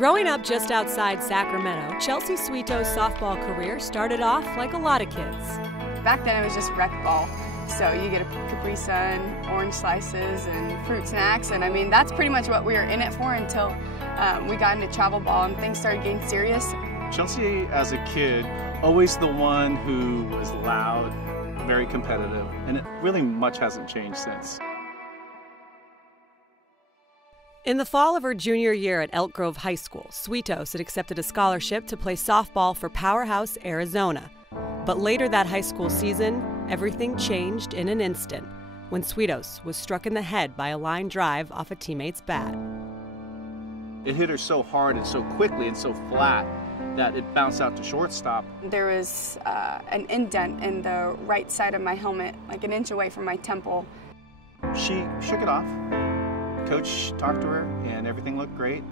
Growing up just outside Sacramento, Chelsea Suitos' softball career started off like a lot of kids. Back then it was just rec ball. So you get a Capri Sun, orange slices, and fruit snacks, and I mean that's pretty much what we were in it for until we got into travel ball and things started getting serious. Chelsea, as a kid, always the one who was loud, very competitive, and it really much hasn't changed since. In the fall of her junior year at Elk Grove High School, Suitos had accepted a scholarship to play softball for Powerhouse, Arizona. But later that high school season, everything changed in an instant when Suitos was struck in the head by a line drive off a teammate's bat. It hit her so hard and so quickly and so flat that it bounced out to shortstop. There was an indent in the right side of my helmet, like an inch away from my temple. She shook it off. Coach talked to her and everything looked great,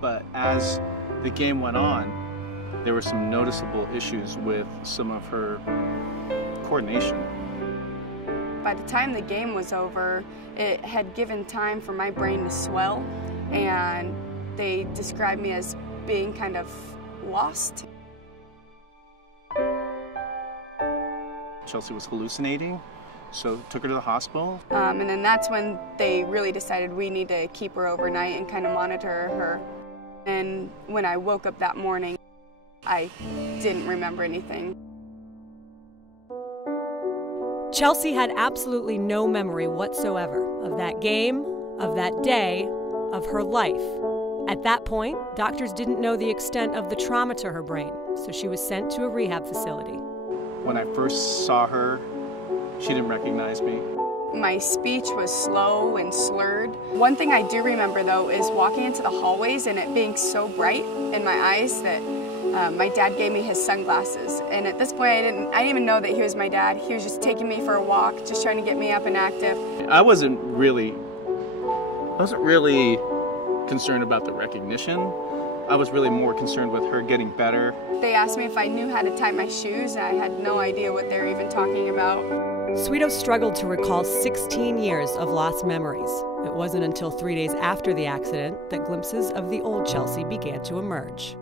but as the game went on, there were some noticeable issues with some of her coordination. By the time the game was over, it had given time for my brain to swell, and they described me as being kind of lost. Chelsea was hallucinating, so took her to the hospital. And then that's when they really decided we need to keep her overnight and kind of monitor her. And when I woke up that morning, I didn't remember anything. Chelsea had absolutely no memory whatsoever of that game, of that day, of her life. At that point, doctors didn't know the extent of the trauma to her brain, so she was sent to a rehab facility. When I first saw her, she didn't recognize me. My speech was slow and slurred. One thing I do remember, though, is walking into the hallways and it being so bright in my eyes that my dad gave me his sunglasses. And at this point, I didn't even know that he was my dad. He was just taking me for a walk, just trying to get me up and active. I wasn't really concerned about the recognition. I was really more concerned with her getting better. They asked me if I knew how to tie my shoes. I had no idea what they were even talking about. Suitos struggled to recall 16 years of lost memories. It wasn't until 3 days after the accident that glimpses of the old Chelsea began to emerge.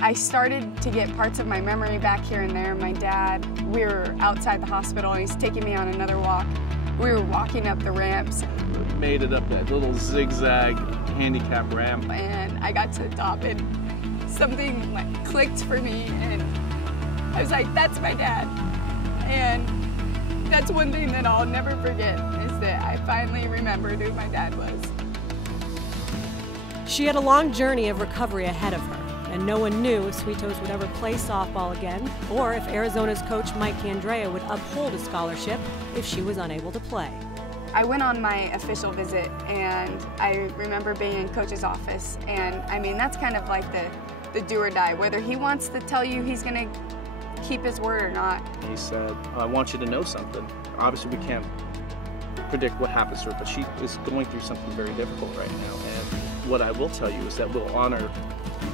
I started to get parts of my memory back here and there. My dad, we were outside the hospital and he's taking me on another walk. We were walking up the ramps. Made it up that little zigzag handicap ramp. And I got to the top and something like clicked for me and I was like, that's my dad. And that's one thing that I'll never forget is that I finally remembered who my dad was. She had a long journey of recovery ahead of her, and no one knew if Suitos would ever play softball again, or if Arizona's coach Mike Candrea would uphold a scholarship if she was unable to play. I went on my official visit, and I remember being in coach's office, and I mean, that's kind of like the do or die, whether he wants to tell you he's gonna keep his word or not. He said, I want you to know something. Obviously we can't predict what happens to her, but she is going through something very difficult right now. And what I will tell you is that we'll honor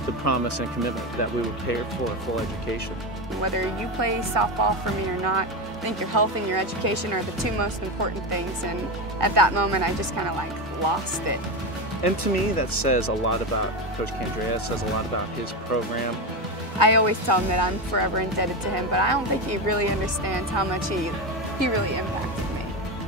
the promise and commitment that we will pay her for a full education. Whether you play softball for me or not, I think your health and your education are the two most important things. And at that moment, I just kind of like lost it. And to me, that says a lot about Coach Candrea, it says a lot about his program. I always tell him that I'm forever indebted to him, but I don't think he really understands how much he really impacted me.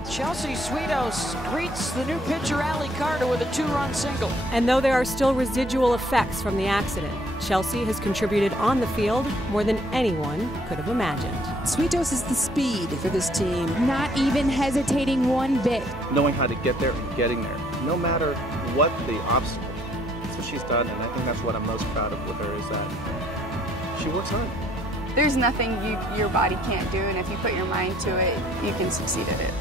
Chelsea Suitos greets the new pitcher, Allie Carter, with a 2-run single. And though there are still residual effects from the accident, Chelsea has contributed on the field more than anyone could have imagined. Suitos is the speed for this team, not even hesitating one bit. Knowing how to get there and getting there, no matter what the obstacle. That's what she's done, and I think that's what I'm most proud of with her is that she works hard. There's nothing your body can't do, and if you put your mind to it, you can succeed at it.